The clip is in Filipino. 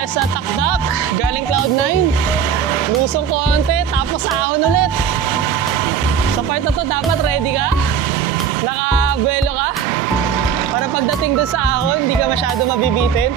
tayo sa takdak, galing Cloud9. Lusong konti, tapos ahon ulit. Sa part na to, dapat ready ka. Nakabuelo ka. Para pagdating dun sa ahon, hindi ka masyado mabibitin.